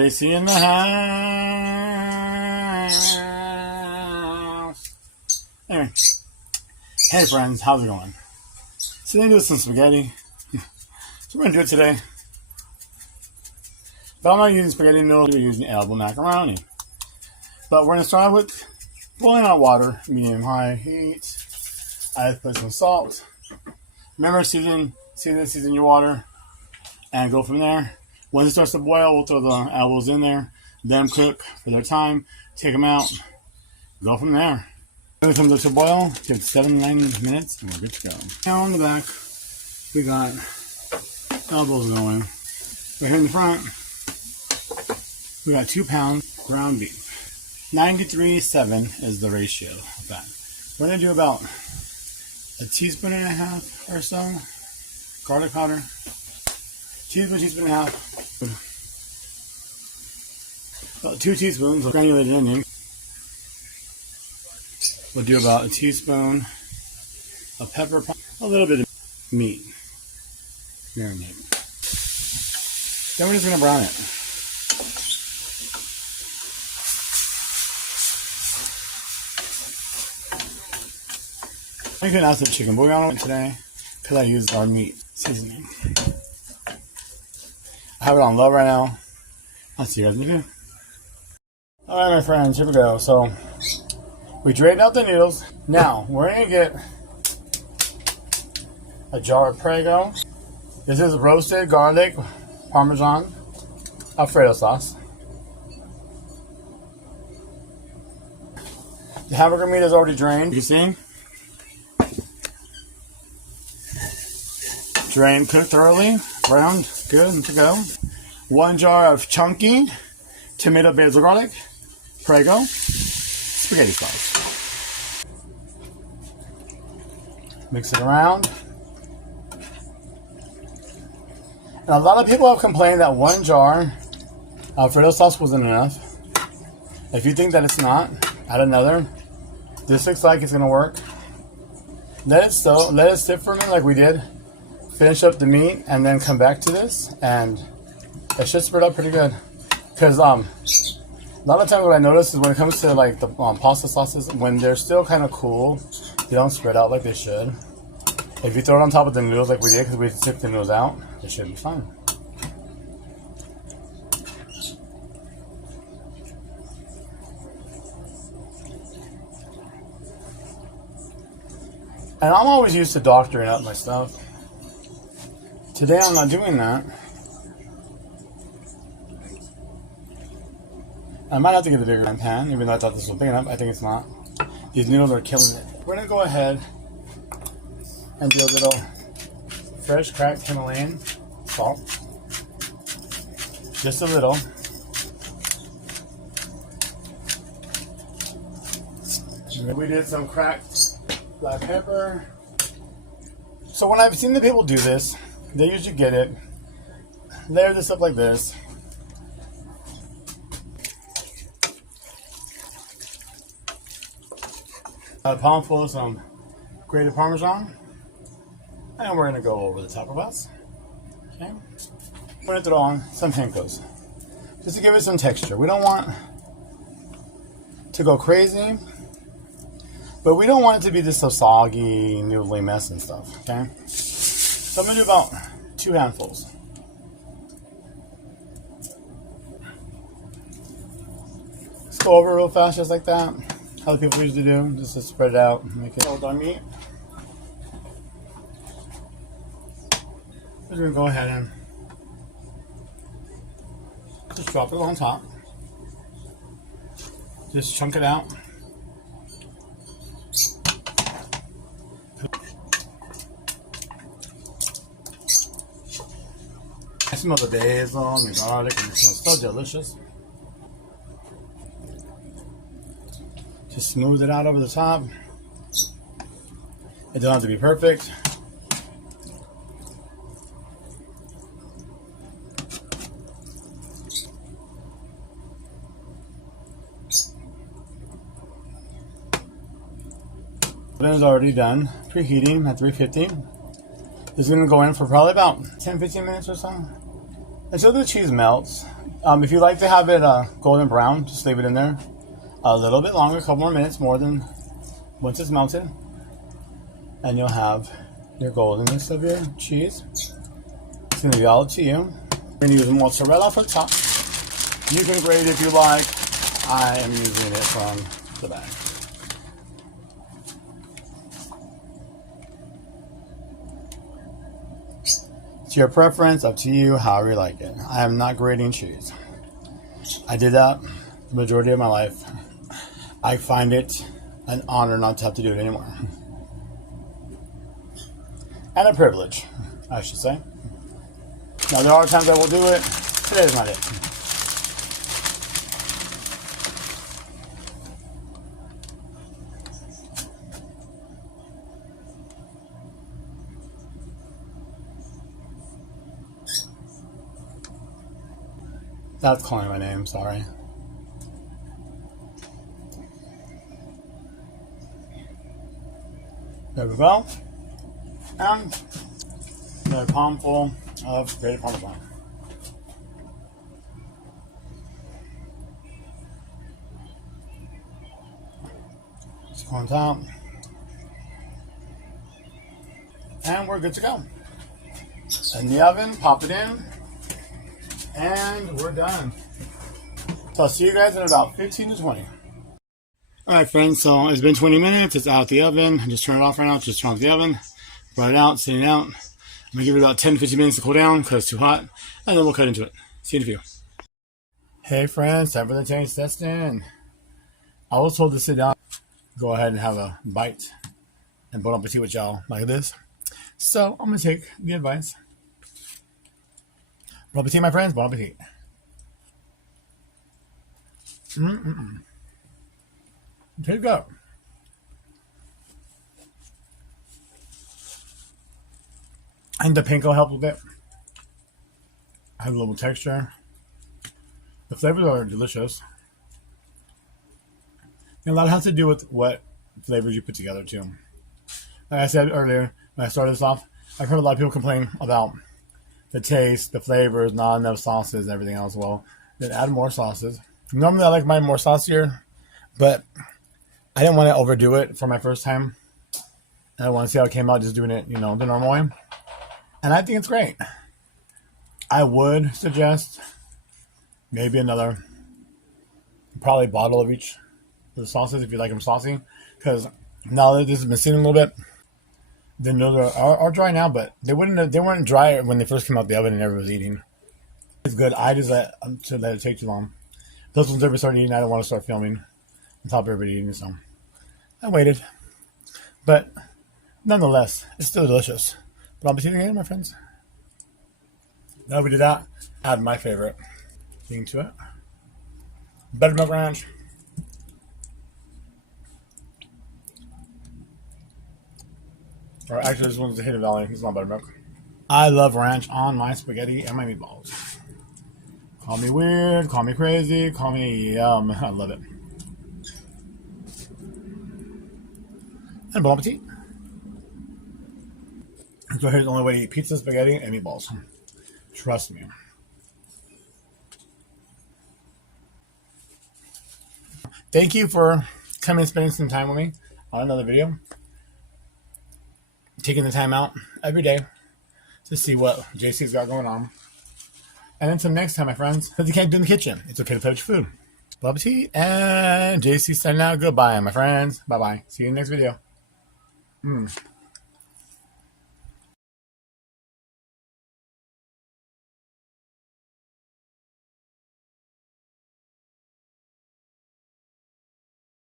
Stacy in the house. Anyway, hey friends, how's it going? So we're gonna do some spaghetti. So we're gonna do it today. But I'm not using spaghetti noodles, we're using elbow macaroni. But we're gonna start with boiling our water, medium-high heat. I put some salt. Remember, season your water, and go from there. Once it starts to boil, we'll throw the elbows in there. Let them cook for their time. Take them out. Go from there. When it comes up to boil, give it 7 to 9 minutes, and we're good to go. Now on the back, we got elbows going. Right here in the front, we got 2 pounds ground beef. 93:7 is the ratio of that. We're going to do about a teaspoon and a half or so garlic powder. Teaspoon and a half. About 2 teaspoons of granulated onion. We'll do about a teaspoon of pepper, a little bit of meat. Marinate. Then we're just going to brown it. We can add some chicken bouillon today because I used our meat seasoning. I have it on low right now. I'll see you guys in a few. Alright my friends, here we go. So we drained out the noodles. Now we're going to get a jar of prego. This is roasted garlic, parmesan, Alfredo sauce. The hamburger meat is already drained. You can see. Drained, cooked thoroughly, browned, good to go. 1 jar of chunky tomato basil garlic, prego, spaghetti sauce. Mix it around. And a lot of people have complained that 1 jar Alfredo sauce wasn't enough. If you think that it's not, add another. This looks like it's gonna work. Let it sit for a minute like we did. Finish up the meat and then come back to this, and it should spread out pretty good. Because a lot of times what I notice is when it comes to like the pasta sauces, when they're still kind of cool, they don't spread out like they should. If you throw it on top of the noodles like we did, because we took the noodles out, it should be fine. And I'm always used to doctoring up my stuff. Today I'm not doing that. I might have to get a bigger pan, even though I thought this was big enough. I think it's not. These noodles are killing it. We're going to go ahead and do a little fresh cracked Himalayan salt. Just a little. We did some cracked black pepper. So when I've seen the people do this, they usually get it, layer this up like this. A palm full of some grated parmesan. And we're going to go over the top of us. Okay. We're going to throw on some pankos, just to give it some texture. We don't want to go crazy, but we don't want it to be just so soggy, noodly mess and stuff. Okay. So I'm going to do about 2 handfuls. Let's go over real fast, just like that. How the people usually do, just to spread it out and make it with our meat. We're going to go ahead and just drop it on top. Just chunk it out. I smell the basil and the garlic, and it smells so delicious. Just smooth it out over the top. It doesn't have to be perfect. Oven is already done, preheating at 350. This is going to go in for probably about 10-15 minutes or so. until the cheese melts. If you like to have it golden brown, just leave it in there a little bit longer, a couple more minutes more than once it's melted. And you'll have your goldenness of your cheese. It's going to be all up to you. I'm going to use mozzarella for the top. You can grate if you like. I am using it from the bag. It's your preference, up to you, however you like it. I am not grating cheese. I did that the majority of my life. I find it an honor not to have to do it anymore. And a privilege, I should say. Now, there are times I will do it. Today is not it. That's calling my name, sorry. There we go. And another palm full of grated parmesan. Just go on top. And we're good to go. In the oven, pop it in. And we're done. So I'll see you guys in about 15 to 20. Alright friends, so it's been 20 minutes. It's out the oven. I just turn it off right now. Just turn off the oven. Brought it out, sitting out. I'm going to give it about 10 to 15 minutes to cool down because it's too hot. And then we'll cut into it. See you in a few. Hey friends, time for the taste testing. I was told to sit down. Go ahead and have a bite. And bon appetit with y'all like this. So I'm going to take the advice. Bon appetit, my friends. Bon appetit. Tastes good. And the panko helped with it. I have a little texture. The flavors are delicious. And a lot has to do with what flavors you put together too. Like I said earlier, when I started this off, I've heard a lot of people complain about the taste, the flavors, not enough sauces, and everything else. Well, then add more sauces. Normally I like mine more saucier, but I didn't want to overdo it for my first time. And I want to see how it came out just doing it, the normal way. And I think it's great. I would suggest maybe another, probably bottle of each of the sauces if you like them saucy. Because now that this has been sitting a little bit, the noodles are dry now, but they weren't dry when they first came out the oven and everyone was eating. It's good. I just let it take too long. Plus, once everybody started eating, I don't want to start filming on top of everybody eating, so I waited. But nonetheless, it's still delicious. But I'll be eating it, my friends. Now we did that. Add my favorite thing to it. Buttermilk ranch. Or actually, this one's a Hidden Valley. It's not buttermilk. I love ranch on my spaghetti and my meatballs. Call me weird, call me crazy, call me yum. I love it. And bon appetit. So here's the only way to eat pizza, spaghetti, and meatballs. Trust me. Thank you for coming and spending some time with me on another video. Taking the time out every day to see what JC's got going on. And until next time, my friends, because you can't do in the kitchen, it's okay to play with your food. Bon appetit, and JC signing out. Goodbye, my friends. Bye-bye. See you in the next video.